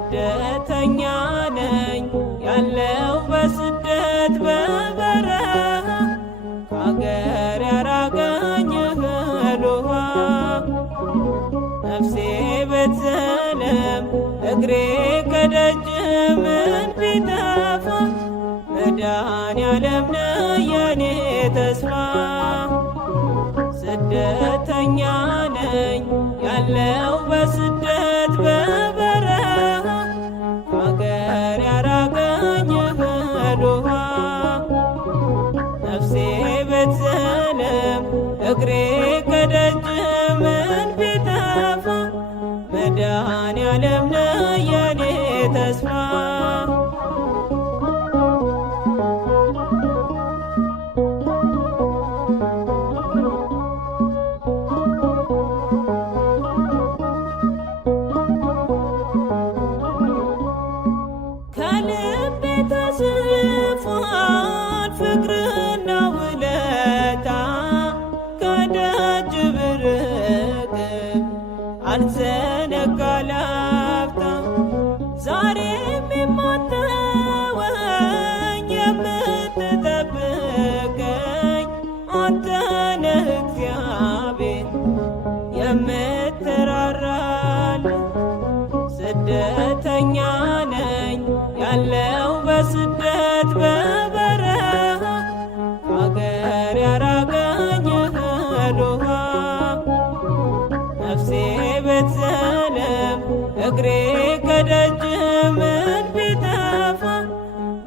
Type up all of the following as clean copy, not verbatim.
ስደተኛ ነኝ ያለው በስደት በበረሃ ከአገር ያራቀኝ እህል ውሃ ነፍሴ ብትዝልም እግሬ ከደጅ ምን ቢጠፋ መድኃኔዓለም ነው የኔ ተስፋ። ስደተኛ ነኝ ያለው በስደት በበረሃ ከአገር ያራቀኝ እህል ውሃ ነፍሴ ብትዝልም እግሬ ከደጅ ምን ቢጠፋ መድኃኔዓለም ነው የኔ ተስፋ። ከልቤ ተጽፏል ፍቅርና ውለታ ከደጅ ብርቅም አልዘነጋ ላፍታ ዛሬም የማትተወኝ የምትጠብቀኝ አንተ ነህ እግዚአብሔር የምትራራልኝ። ስደተኛ ነኝ ያለው በስደት በበረሃ ከአገር ያራቀኝ እህል ውሃ ነፍሴ ብትዝልም እግሬ ከደጅ ምን ቢጠፋ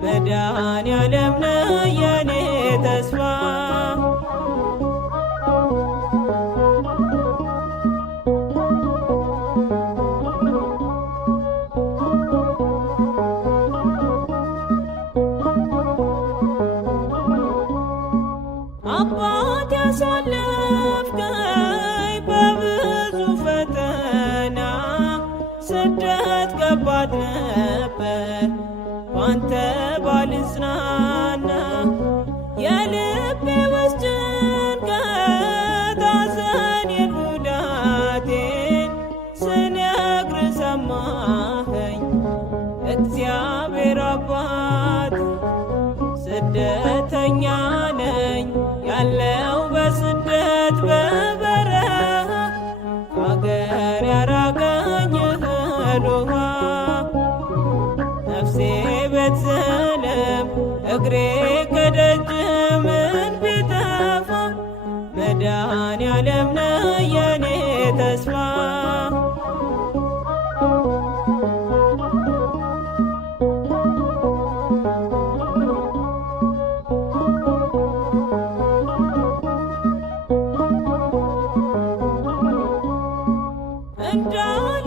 መድኃኔዓለም ነው የኔ ተስፋ። አባት ያሳለፍከኝ በብዙ ፈተና ስደት ከባድ ነበር ባንተ ባልጽናና የልቤ ውስጥ ጭንቀት ሐዘኔን ጉዳቴን ስነግር ሰማኸኝ እግዚአብሔር አባት። ስደተኛ ነኝ ያለው በስደት በበረሃ ከአገር ያራቀኝ እህል ውሃ ነፍሴ ብትዝልም እግሬ ከደጅ ምን ቢጠፋ መድኃኔዓለም ነው የኔ ተስፋ።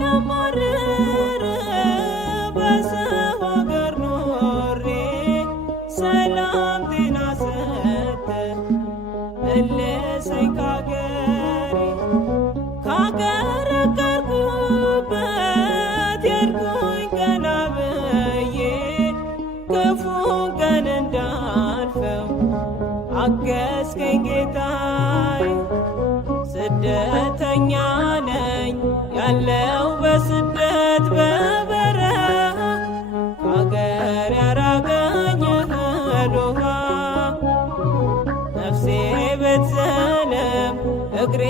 እንዳላማርር በሰው አገር ኖሬ ሰላም ጤና ሰጥተህ መለሰኝ ካገሬ ካገረገርኩበት የሄድኩኝ ቀና ብዬ ክፉን ቀን እንዳልፈው አገዝከኝ ጌታዬ። ስደተኛ ነኝ ያለው በስደት በበረሃ ከአገር ያራቀኝ እህል ውሃ ነፍሴ ብትዝልም እግሬ